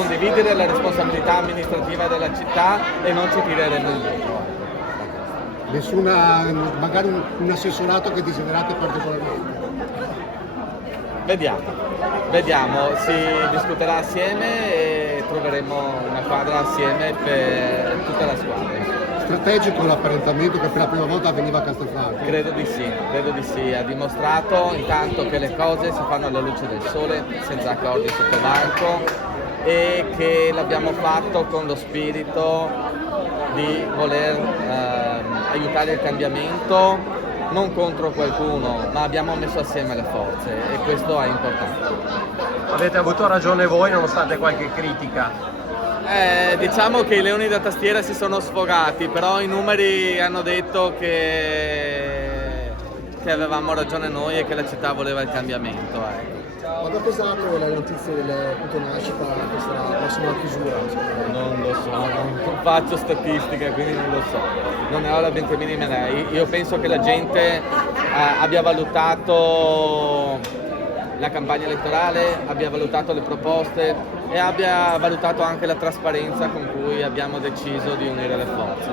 condividere la responsabilità amministrativa della città e non ci tireremo indietro. Magari un assessorato che desiderate particolarmente? Vediamo, si discuterà assieme e troveremo una quadra assieme per tutta la squadra. Strategico l'apparentamento che per la prima volta avveniva a Castelfranco? Credo di sì, ha dimostrato intanto che le cose si fanno alla luce del sole, senza accordi sotto banco, e che l'abbiamo fatto con lo spirito di voler aiutare il cambiamento, non contro qualcuno, ma abbiamo messo assieme le forze e questo è importante. Avete avuto ragione voi nonostante qualche critica. Diciamo che i leoni da tastiera si sono sfogati, però i numeri hanno detto che avevamo ragione noi e che la città voleva il cambiamento. Quanto ha pesato la notizia del punto nascita questa prossima chiusura? Non lo so, non faccio statistica, quindi non lo so, non ne ho la benché minima idea. Io penso che la gente abbia valutato la campagna elettorale, abbia valutato le proposte e abbia valutato anche la trasparenza con cui abbiamo deciso di unire le forze.